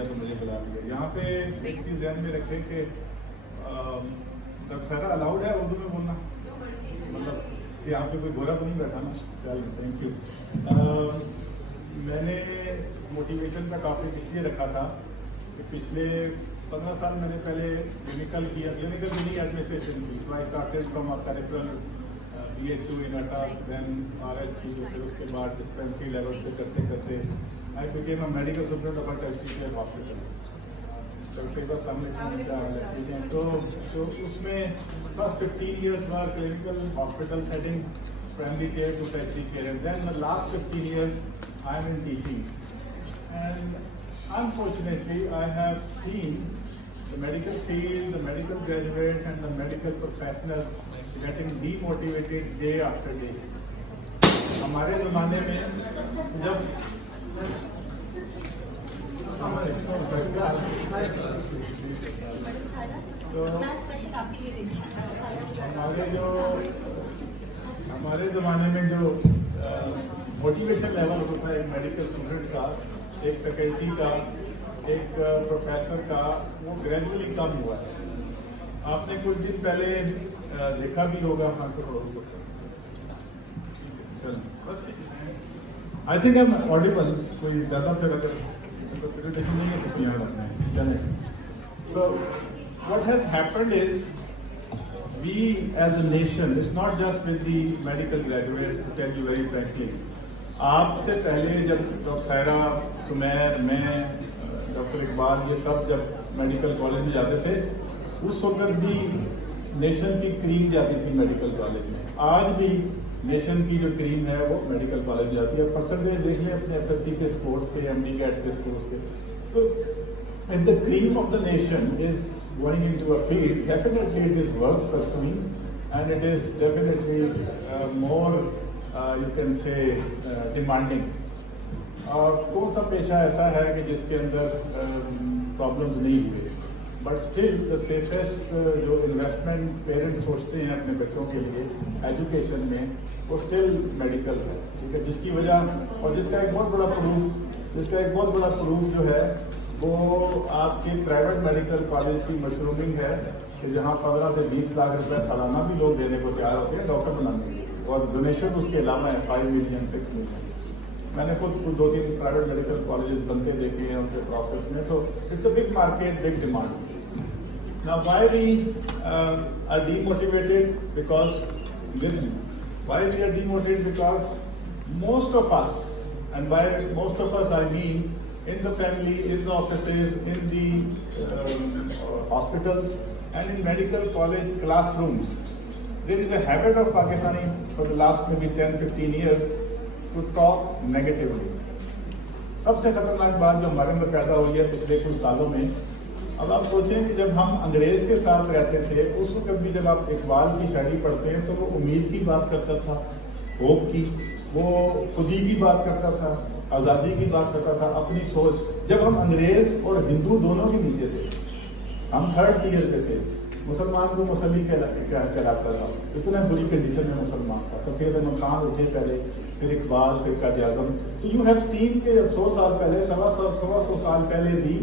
تو مجھے بلا لیا. یہاں پہ ایک چیز ذہن میں رکھیں کہ سارا الاؤڈ ہے اردو میں بولنا, مطلب یہاں پہ کوئی گورا تو نہیں بیٹھا نا. چلیے تھینک یو. میں نے موٹیویشن کا ٹاپک اس لیے رکھا تھا کہ پچھلے 15 سال میں نے پہلے کلینکل کیا, کلینکل بھی نہیں ایڈمنسٹریشن کی. So I started from peripheral BHU in Attack, then RSC, پھر اس کے بعد ڈسپینسری لیول پہ کرتے کرتے I became a medical superintendent of a tertiary care hospital. تو اس میں first 15 years were clinical hospital setting, primary care to tertiary care, and then the last 15 years I am in teaching. And unfortunately I have seen the medical field, the medical graduates and the medical professionals getting demotivated day after day. ہمارے زمانے میں جب ہمارے زمانے میں جو motivation level ہوتا ہے ایک میڈیکل اسٹوڈنٹ کا, ایک فیکلٹی کا, ایک پروفیسر کا, وہ گریجولی کم ہوا ہے. آپ نے کچھ دن پہلے دیکھا بھی ہوگا. آئی تھنک ایم آڈیبل, کوئی زیادہ پھر اگر پریزنٹیشن نہیں ہے تو یہاں رکھنا ہے. چلیں. So what has happened is we as a nation, it's not just with the medical graduates, to tell you very frankly. آپ سے پہلے جب ڈاکٹر سائرہ, سمیر, میں, ڈاکٹر اقبال, یہ سب جب میڈیکل کالج میں جاتے تھے اس وقت بھی نیشن کی کریم جاتی تھی میڈیکل کالج میں. آج بھی نیشن کی جو کریم ہے وہ میڈیکل کالج جاتی ہے. پرسنٹیج دیکھ لیں اپنے FSC کے اسکورس کے, MD کیٹ کے اسکورس کے. تو if the cream of the nation is going into a field, definitely it is worth pursuing, and it is definitely more, you can say, demanding. اور کون سا پیشہ ایسا ہے کہ جس کے اندر پرابلمز نہیں ہوئے, بٹ اسٹل دا سیفسٹ جو انویسٹمنٹ پیرنٹس سوچتے ہیں اپنے بچوں کے لیے ایجوکیشن میں, وہ اسٹل میڈیکل ہے. ٹھیک ہے, جس کی وجہ اور جس کا ایک بہت بڑا پروف جو ہے وہ آپ کے پرائیویٹ میڈیکل کالج کی مشرومنگ ہے کہ جہاں 15 سے 20 لاکھ روپے سالانہ بھی لوگ دینے کو تیار ہوتے ہیں ڈاکٹر بنانے کے لیے, اور ڈونیشن اس کے علاوہ ہے 5 ملین 6 ملین. میں نے خود 2-3 پرائیویٹ میڈیکل کالجز بنتے دیکھے ہیں ان کے پروسیس میں. تو it's a big market, big demand. Now why we are demotivated? Because why we are demotivated? Because most of us, and by most of us I mean in the family, in the offices, in the hospitals and in medical college classrooms, there is a habit of Pakistani for the last maybe 10-15 years to talk negatively. سب سے خطرناک بات جو ہمارے اندر پیدا ہوئی ہے پچھلے کچھ سالوں میں. اب آپ سوچیں کہ جب ہم انگریز کے ساتھ رہتے تھے اس وقت بھی جب آپ اقبال کی شاعری پڑھتے ہیں تو وہ امید کی بات کرتا تھا, ہوپ کی, وہ خودی کی بات کرتا تھا, آزادی کی بات کرتا تھا, اپنی سوچ. جب ہم انگریز اور ہندو دونوں کے نیچے تھے, ہم 3rd ٹیئر پہ تھے, مسلمان کو مسلی کہلاتا تھا. اتنا بری کنڈیشن میں مسلمان تھا. سر سید احمد خان اٹھے پہلے, پھر اقبال, پھر Quaid Azam. So you have seen کہ 100 سال پہلے, 100 سال پہلے بھی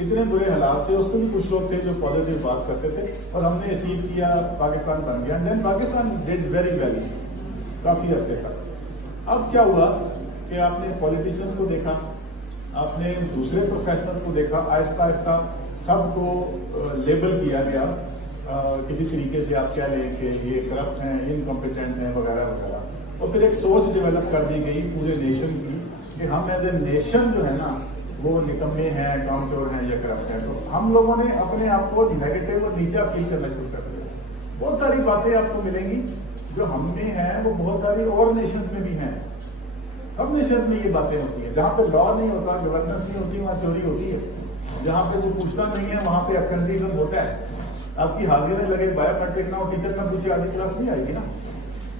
اتنے برے حالات تھے. اس میں بھی کچھ لوگ تھے جو پازیٹیو بات کرتے تھے, اور ہم نے اچیو کیا, پاکستان بن گیا. دین پاکستان ڈیڈ ویری ویل کافی عرصے تک. اب کیا ہوا کہ آپ نے پولیٹیشنس کو دیکھا, آپ نے دوسرے پروفیشنلس کو دیکھا, آہستہ آہستہ سب کو لیبل کیا گیا کسی طریقے سے. آپ کہہ لیں کہ یہ کرپٹ ہیں, انکمپیٹنٹ ہیں, وغیرہ وغیرہ. اور پھر ایک سوچ ڈیولپ کر دی گئی پورے نیشن کی کہ ہم ایز اے نیشن جو ہے نا وہ نکمے ہیں, کامچور ہیں یا کرپٹ ہیں. تو ہم لوگوں نے اپنے آپ کو نیگیٹو اور نیچا فیل کرنا شروع کر دیا. بہت ساری باتیں آپ کو ملیں گی جو ہم میں ہیں وہ بہت ساری اور نیشنز میں بھی ہیں. سب نیشنز میں یہ باتیں ہوتی ہیں. جہاں پہ لا نہیں ہوتا, گورننس نہیں ہوتی, وہاں چوری ہوتی ہے. جہاں پہ وہ پوچھنا نہیں ہے وہاں پہ ایبسینٹیزم ہوتا ہے. آپ کی حاضری نہیں لگے, بایو میٹرک نہ ہو, ٹیچر نہ پوچھے آدھی کلاس نہیں آئے گی نا.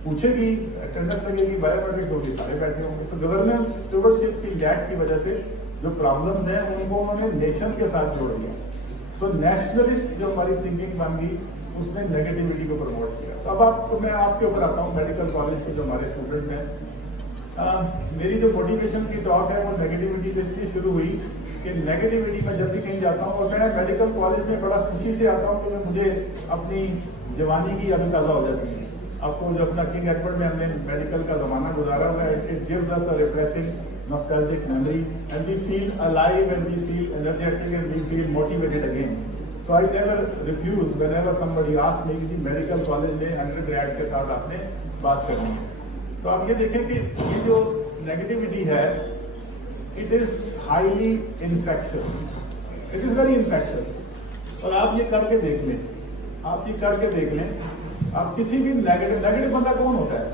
پوچھے گی, اٹینڈنس لگے گی, بایو میٹرک ہوگی, سارے بیٹھے ہوں گے. سو گورننس اسٹیورڈشپ کی لیک کی وجہ سے جو پرابلمز ہیں ان کو انہوں نے نیشن کے ساتھ جوڑ دیا. سو نیشنلسٹ جو ہماری تھنکنگ بن گئی اس نے نیگیٹیوٹی کو پروموٹ کیا. اب میں آپ کے اوپر آتا ہوں. میڈیکل کالج کے جو ہمارے اسٹوڈنٹس ہیں, میری جو موٹیویشن کی ٹاک ہے وہ نیگیٹیوٹی سے اس لیے شروع ہوئی کہ نیگیٹیوٹی میں جب بھی کہیں جاتا ہوں، اور میں میڈیکل کالج میں بڑا خوشی سے آتا ہوں کہ مجھے اپنی جوانی کی یادیں تازہ ہو جاتی ہیں. آپ کو جو اپنا کنگ ایڈورڈ میں ہم نے میڈیکل کا زمانہ گزارا ہوا ہے، it gives us a refreshing nostalgic memory and we feel alive and we feel energetic and we feel motivated again. So I never refuse whenever somebody asks me کہ medical college میں undergrad کے ساتھ آپ نے بات کرنی ہے. تو آپ یہ دیکھیں کہ یہ جو نیگیٹیوٹی ہے it is highly infectious, it is very infectious. اور آپ یہ کر کے دیکھ لیں، آپ یہ کر کے دیکھ لیں، آپ کسی بھی نیگیٹو بندہ کون ہوتا ہے؟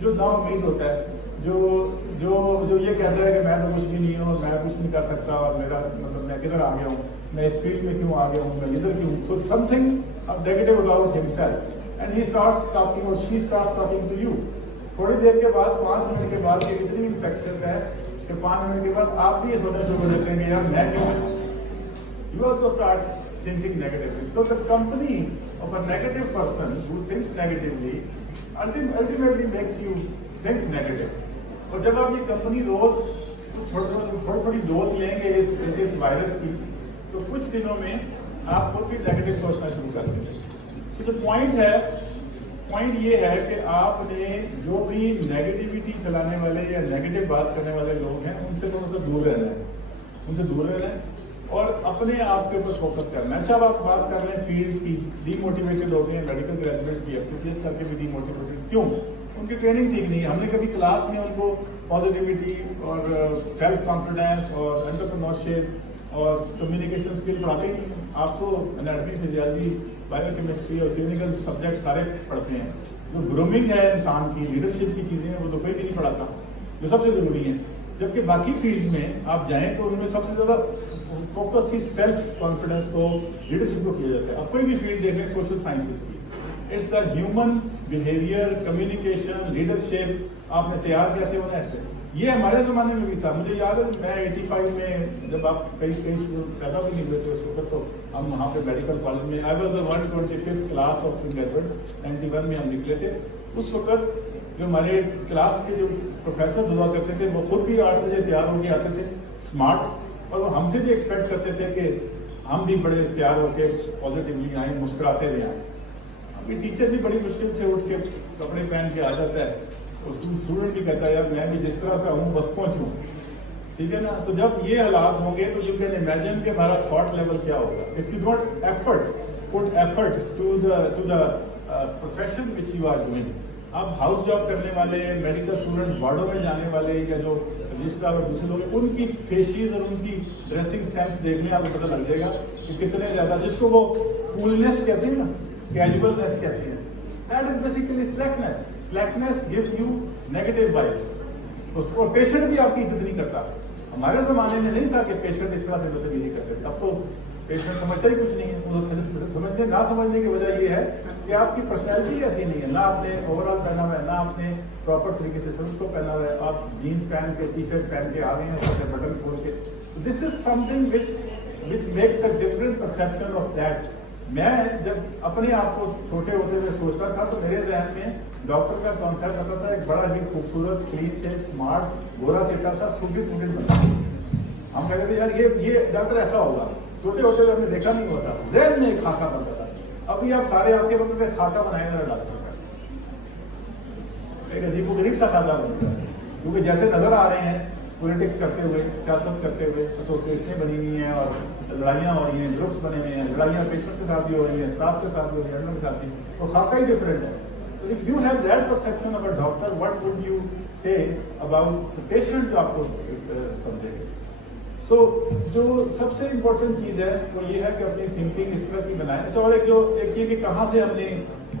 جو نا امید ہوتا ہے، جو یہ کہتا ہے کہ میں تو کچھ بھی نہیں ہوں، میں کچھ نہیں کر سکتا، اور میرا مطلب میں کدھر آ گیا ہوں، میں اس فیلڈ میں کیوں آ گیا ہوں، میں ادھر کیوں. So something negative about himself and he starts talking اور she starts talking to you. تھوڑی دیر کے بعد 5 منٹ کے بعد یہ اتنی انفیکشنس ہے کہ 5 منٹ کے بعد آپ بھی یہ سوچنا شروع کر دیتے ہیں کہ یار میں کیوں. You also start thinking negatively. So the company of a negative person who thinks negatively ultimately makes you think negative. اور جب آپ یہ کمپنی روز تھوڑی ڈوز لیں گے اس وائرس کی، تو کچھ دنوں میں آپ خود بھی نیگیٹو سوچنا شروع کر دیں گے. تو جو پوائنٹ یہ ہے کہ آپ نے جو بھی نیگیٹیوٹی پھیلانے والے یا نیگیٹو بات کرنے والے لوگ ہیں ان سے تھوڑا سا دور رہنا ہے اور اپنے آپ کے اوپر فوکس کرنا ہے. اچھا اب آپ بات کر رہے ہیں فیلڈس کی، ڈی موٹیویٹڈ ہوتے ہیں میڈیکل گریجویٹ بھی، ایف کر کے بھی ڈی موٹیویٹڈ. کیوں؟ ان کی ٹریننگ ٹھیک نہیں ہے. ہم نے کبھی کلاس میں ان کو پازیٹیوٹی اور سیلف کانفیڈینس اور انٹرپرینورشپ اور کمیونیکیشن اسکل پڑھاتے ہی نہیں. آپ تو انیٹمی، فزیالوجی، بایو کیمسٹری اور کلینکل سبجیکٹ سارے پڑھتے ہیں. جو گرومنگ ہے انسان کی، لیڈرشپ کی چیزیں ہیں، وہ تو کوئی بھی نہیں پڑھاتا، جو سب سے ضروری ہیں. جبکہ باقی فیلڈز میں آپ جائیں تو ان میں سب سے زیادہ فوکس ہی سیلف کانفیڈنس کو، لیڈرشپ کو کیا جاتا ہے. اب کوئی بھی فیلڈ دیکھ لیں سوشل سائنسز کی، it's the human behaviour, communication, leadership, آپ نے تیار کیسے ہونا ہے اس پہ. یہ ہمارے زمانے میں بھی تھا. مجھے یاد ہے میں 85 میں جب آپ کئی پیدا بھی نہیں ہوئے تھے اس وقت، تو ہم وہاں پہ میڈیکل کالج میں I was the 125th class of king Edward, 91 میں ہم نکلے تھے. اس وقت جو ہمارے کلاس کے جو پروفیسر ہوا کرتے تھے وہ خود بھی 8 بجے تیار ہو کے آتے تھے اسمارٹ، اور وہ ہم سے بھی ایکسپیکٹ کرتے تھے کہ ہم بھی بڑے تیار ہو کے پازیٹیولی آئیں، مسکراتے ہوئے آئیں. ابھی ٹیچر بھی بڑی مشکل سے اٹھ کے کپڑے پہن کے آ جاتا ہے، اسٹوڈنٹ بھی کہتا ہے یار میں بھی جس طرح کا ہوں بس پہنچوں. ٹھیک ہے نا. تو جب یہ حالات ہوں گے تو یو کین امیجن کہ ہمارا تھاٹ لیول کیا ہوگا. If you don't put effort to the profession which you are doing. اب ہاؤس جاب کرنے والے، میڈیکل اسٹوڈنٹ، وارڈوں میں جانے والے، یا جو رجسٹرار اور دوسرے لوگ ہیں، ان کی فیشیز اور ان کی ڈریسنگ سینس دیکھ لیں، آپ کو پتہ لگ جائے گا کہ کتنے زیادہ، جس کو وہ کولنس کہتے ہیں نا، کیجولنس کہتے ہیں، that is basically slackness. Slackness gives you negative vibes. اور پیشنٹ بھی آپ کی عزت نہیں کرتا. ہمارے زمانے میں نہیں تھا کہ پیشنٹ اس طرح سے بدتمیزی کرتے تھے. اب تو پیشنٹ سمجھتا ہی کچھ نہیں ہے. سمجھنے نہ سمجھنے کی وجہ یہ ہے کہ آپ کی پرسنالٹی ایسی نہیں ہے. نہ آپ نے اوور آل پہنا ہوا ہے، نہ آپ نے پراپر طریقے سے سرچ کو پہنا ہوا ہے. آپ جینس پہن کے، ٹی شرٹ پہن کے آ گئے ہیں، اور بٹن کھول کے. This is something which makes a different perception of that. میں جب اپنے آپ کو چھوٹے ہوتے ہوئے سوچتا تھا تو میرے ذہن میں ڈاکٹر کا کانسیپٹ آتا تھا ایک بڑا ہی خوبصورت، کلین شیپ، اسمارٹ، گورا چٹا سا سوڈنٹ بنتا. ہم کہتے تھے یار یہ ڈاکٹر ایسا ہوگا. چھوٹے ہوتے ہوئے ہم نے دیکھا نہیں ہوتا، ذہن میں ایک خاکہ بنتا تھا. ابھی آپ سارے آپ کے بندے پہ خاکہ بنائے گا ڈاکٹر کا، ایک عجیب و غریب سا خاکہ بنتا ہے. کیونکہ جیسے نظر آ رہے ہیں پولیٹکس کرتے ہوئے، سیاست کرتے ہوئے، ایسوسیشنیں بنی ہوئی ہیں اور لڑائیاں ہو رہی ہیں، گروپس بنے ہوئے ہیں، لڑائیاں پیشنٹ کے ساتھ بھی ہو رہی ہیں، اسٹاف کے ساتھ بھی ہو رہی ہیں، ایڈمن کے ساتھ بھی، اور خاکہ ہی ڈفرینٹ ہے. So if you have that perception of a doctor, what would you say about the patient جو آپ کو سمجھے گا؟ سو جو سب سے امپورٹنٹ چیز ہے وہ یہ ہے کہ اپنی تھنکنگ اس طرح کی بنائیں. اچھا، اور ایک یہ کہ کہاں سے ہم نے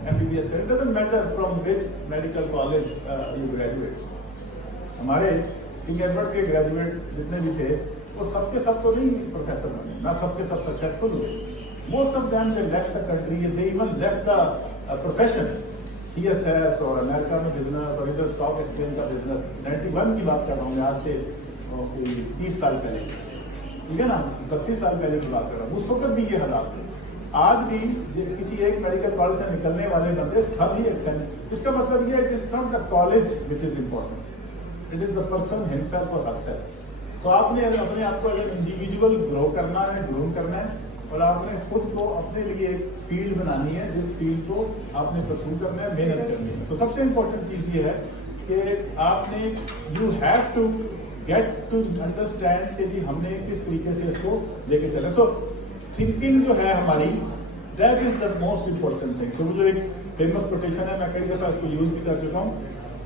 MBBS کریں. Doesn't matter from which medical college you graduate. ہمارے کنگ ایڈورڈ کے گریجویٹ جتنے بھی تھے وہ سب کے سب تو نہیں پروفیسر بنے، نہ سب کے سب سکسیزفل ہوئے. Most of them they left the country, they even left the profession. CSS اور امریکہ میں بزنس اور ادھر اسٹاک ایکسچینج کا بزنس. 91 کی بات کر رہا ہوں میں، آج سے کوئی 30 سال پہلے، ٹھیک ہے نا، 32 سال پہلے کی بات کر رہا ہوں. اس وقت بھی یہ حالات تھے. آج بھی کسی ایک میڈیکل کالج سے نکلنے والے بندے سب ہی ایکسلنٹ. اس کا مطلب یہ ہے کہ it's not the college which is important, it is the person himself اور ہر سیلف. تو آپ نے اپنے آپ کو اگر انڈیویجول گرو کرنا ہے، گروم کرنا ہے، اور آپ نے خود کو اپنے لیے ایک فیلڈ بنانی ہے جس فیلڈ کو آپ نے پرسو کرنا ہے، محنت کرنی ہے. تو سب سے امپورٹنٹ چیز یہ ہے کہ آپ نے you have to get to understand کہ جی ہم نے کس طریقے سے اس کو لے کے چلے. سو تھنکنگ جو ہے ہماری، that is the most important thing. So جو ایک فیمس کوٹیشن ہے، میں کئی دفعہ اس کو یوز بھی کر چکا ہوں،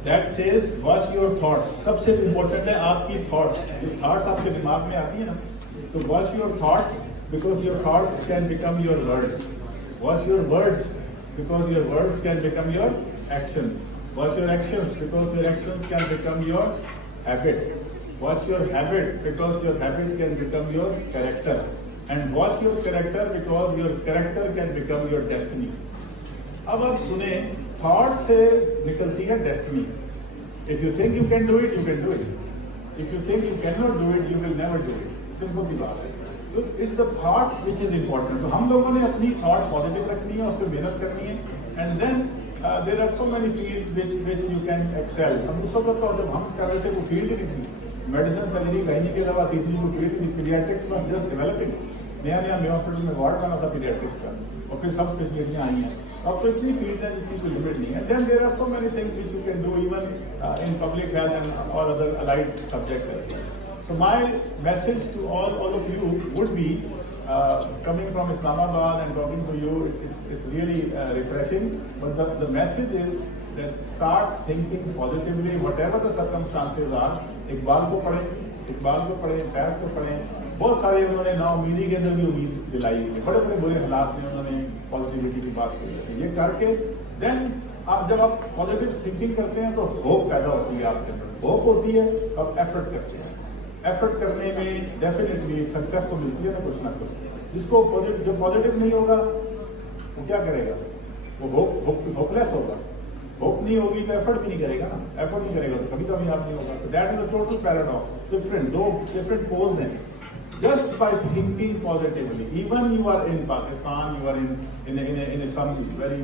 that says watch your thoughts. سب سے امپورٹنٹ ہے آپ کی تھاٹس. جو تھاٹس آپ کے دماغ میں آتی ہیں نا، تو watch your thoughts because your thoughts can become your words. Watch your words because your words can become your actions. Watch your actions because your actions can become your habit. Watch your habit because your habit can become your character. And watch your character because your character can become your destiny. اب آپ سنیں، thought سے نکلتی ہے destiny. If you think you can do it, you can do it. If you think you cannot do it, you will never do it. Simple سی بات ہے. So it's the thought which is important. تو ہم لوگوں نے اپنی thought positive رکھنی ہے، اس پہ محنت کرنی ہے. And then there are so many fields which you can excel. اب اس وقت تو جب ہم کر رہے تھے وہ فیلڈ ہی نہیں تھی. میڈیسن سرجری گائنی کے علاوہ تیسری کوئی فیلڈ نہیں. Paediatrics was just developing. نیا میرے ہاسپٹل میں وارڈ بنا تھا پیڈیاٹرکس کا، اور پھر سب اسپیشلٹیاں آئی ہیں. اب تو اتنی فیلڈ ہیں جس کی کوئی لمٹ نہیں ہے. Then there are so many things which you can do even in public health and all other allied subjects as well. So my message to all of you would be, coming from Islamabad and talking to you, it's really refreshing. But the message is that start thinking positively, whatever the circumstances are. Iqbal کو پڑھیں، فیض کو پڑھیں. بہت سارے انہوں نے نا امیدی کے اندر بھی امید دلائی ہوئی ہے. بڑے بڑے برے حالات میں انہوں نے پازیٹیوٹی کی بات کی ہے. یہ کر کے دین آپ جب آپ پازیٹیو تھنکنگ کرتے ہیں تو ہوپ پیدا ہوتی ہے آپ کے اندر. ہوپ ہوتی ہے، آپ ایفرٹ کرتے ہیں. ایفرٹ کرنے میں ڈیفینیٹلی سکسیس تو ملتی ہے نا کچھ نہ کچھ. جس کو جو پازیٹیو نہیں ہوگا وہ کیا کرے گا؟ وہ ہوپ لیس ہوگا. ہوپ نہیں ہوگی تو ایفرٹ بھی نہیں کرے گا نا. ایفرٹ نہیں کرے گا تو کبھی کامیاب نہیں ہوگا. That is a total paradox. دو ڈفرنٹ پولز ہیں. Just by thinking positively, even you are in Pakistan, you are in some very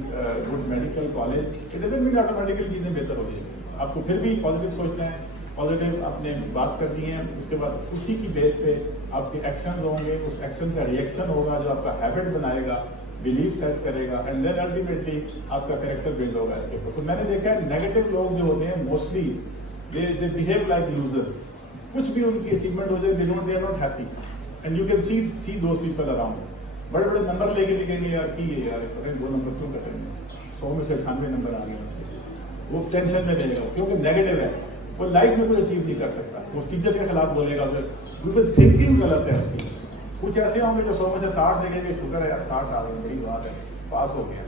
good medical college, it doesn't mean automatically چیزیں بہتر ہو جائیں. آپ کو پھر بھی پازیٹیو سوچنا ہے، پازیٹیو اپنے بات کرنی ہے. اس کے بعد اسی کی بیس پہ آپ کے ایکشنز ہوں گے. اس ایکشن کا ریئیکشن ہوگا جو آپ کا ہیبٹ بنائے گا، بلیف سیٹ کرے گا، اینڈ دین الٹیمیٹلی آپ کا کریکٹر بلڈ ہوگا اس کے اوپر. تو میں نے دیکھا ہے نیگیٹو لوگ جو ہوتے ہیں mostly they behave like losers. کچھ بھی ان کی اچیومنٹ ہو جائے they are not happy. And you can see those people around. بڑے بڑے نمبر لے کے بھی کہیں گے یار کی ہے یار پتہ نہیں 2 نمبر کیوں کر رہے ہیں، 100 میں سے 98 نمبر آ گئے. وہ ٹینشن میں رہے گا کیونکہ نیگیٹو ہے. وہ لائف میں کچھ اچیو نہیں کر سکتا. وہ ٹیچر کے خلاف بولے گا. کیونکہ تھنکنگ غلط ہے اس کی. کچھ ایسے ہوں گے جو 100 میں سے 60 لے گے، شکر ہے یار 60 آ گئے، بڑی بات ہے، پاس ہو گیا.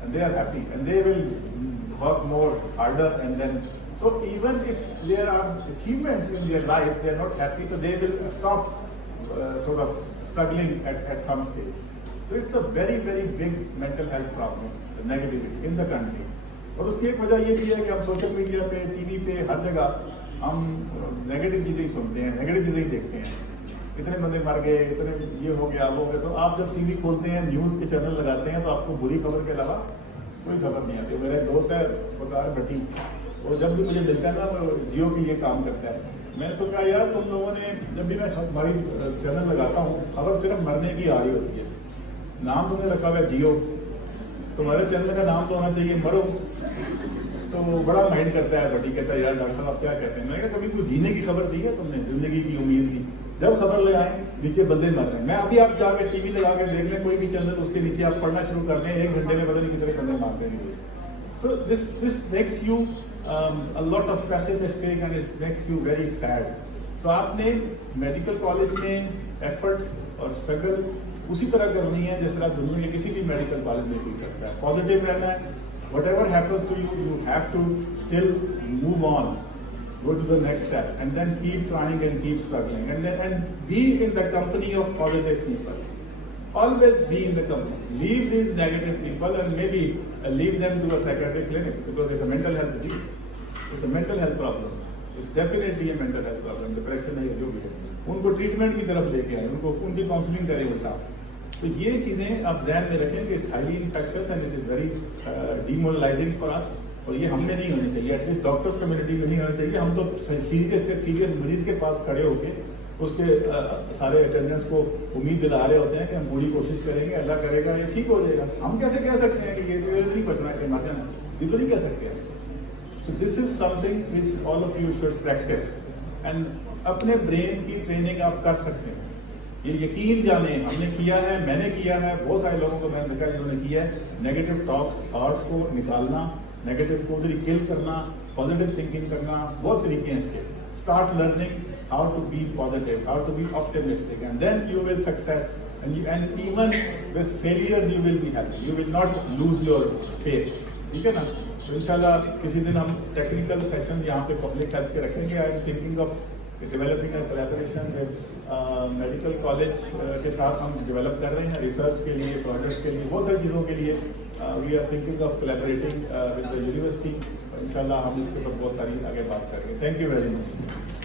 And they are happy and they will work more harder. And then so even if there are achievements in their lives, they are not happy, so they will stop sort of struggling at some stage. So it's a very very big mental health problem, the negativity in the country. اور اس کی ایک وجہ یہ بھی ہے کہ ہم social media پہ، ٹی وی پہ، ہر جگہ ہم نیگیٹو چیزیں سنتے ہیں، نیگیٹو چیزیں ہی دیکھتے ہیں. اتنے بندے مر گئے، اتنے یہ ہو گیا، وہ ہو گیا. تو آپ جب ٹی وی کھولتے ہیں، نیوز کے چینل لگاتے ہیں، تو آپ کو بری خبر کے علاوہ کوئی خبر نہیں آتی. میرا ایک دوست ہے بکار بھٹی، وہ جب بھی مجھے ملتا ہے نا وہ جیو پہ یہ کام کرتا ہے. میں نے سوچا یار تم لوگوں نے، جب بھی میں ہماری چینل لگاتا ہوں خبر صرف مرنے کی آ رہی ہوتی ہے. نام تم نے رکھا ہوا ہے جیو، تمہارے چینل کا نام تو ہونا چاہیے مرو. تو وہ بڑا مائنڈ کرتا ہے بٹی، کہتا ہے یار ڈاکٹر صاحب آپ کیا کہتے ہیں. میں نے کہا کبھی کوئی جینے کی خبر دی ہے تم نے، زندگی کی امید کی؟ جب خبر لگائیں نیچے بندے مر رہے ہیں. میں ابھی آپ جا کے ٹی وی لگا کے دیکھ لیں کوئی بھی چینل، اس کے نیچے آپ پڑھنا شروع کر دیں، 1 گھنٹے میں پتہ نہیں کتنے بندے مار دیں گے. So this makes you a lot of pessimistic and it makes you very sad. So آپ نے میڈیکل کالج میں ایفرٹ اور اسٹرگل اسی طرح کرنی ہے جس طرح دنیا کے کسی بھی میڈیکل کالج میں کوئی کرتا ہے. پازیٹیو رہنا ہے. Whatever happens to you, you have to still move on, go to the next step, and then keep trying and keep struggling, and be in the company of positive people. Always be in the company. Leave these negative people and maybe leave them to a psychiatric clinic because it's a mental health disease. It's a mental health problem. It's definitely a mental health problem. Depression ہے جو بھی ہے. ان کو treatment کی طرف لے کے آئے، ان کو ان کی کاؤنسلنگ کرے الٹا. تو یہ چیزیں آپ ذہن میں رکھیں کہ it's highly infectious and it is very demoralising for us. اور یہ ہم میں نہیں ہونی چاہیے, ایٹ لیسٹ ڈاکٹرس کمیونٹی میں نہیں ہونا چاہیے. ہم تو سیریس سے سیریس مریض کے پاس کھڑے ہو کے اس کے سارے اٹینڈنٹس کو امید دلا رہے ہوتے ہیں کہ ہم پوری کوشش کریں گے, اللہ کرے گا یہ ٹھیک ہو جائے گا. ہم کیسے کہہ سکتے ہیں کہ یہ نہیں بچنا کہ مر جانا, یہ تو نہیں کہہ سکتے ہیں. So this is something which all of you should practise, اینڈ اپنے برین کی ٹریننگ آپ کر سکتے ہیں. یہ یقین جانیں, ہم نے کیا ہے, میں نے کیا ہے, بہت سارے لوگوں کو میں نے دیکھا جنہوں نے کیا ہے. نیگیٹو تھاٹس کو نکالنا, نیگیٹو کو ادھر کل کرنا, پازیٹیو تھنکنگ کرنا, بہت طریقے ہیں اس کے. Start learning how to be positive, how to be optimistic, and then you will success, and even with failures you will be happy, you will not lose your faith. ٹھیک ہے نا. تو انشاءاللہ کسی دن ہم ٹیکنیکل سیشن یہاں پہ public health کے رکھیں گے. I am thinking of developing a collaboration with medical college کے ساتھ ہم ڈیولپ کر رہے ہیں ریسرچ کے لیے, پروجیکٹس کے لیے, بہت ساری چیزوں کے لیے. We are thinking of collaborating with the university. انشاءاللہ ہم اس کے اوپر بہت ساری آگے بات کریں گے. Thank you very much.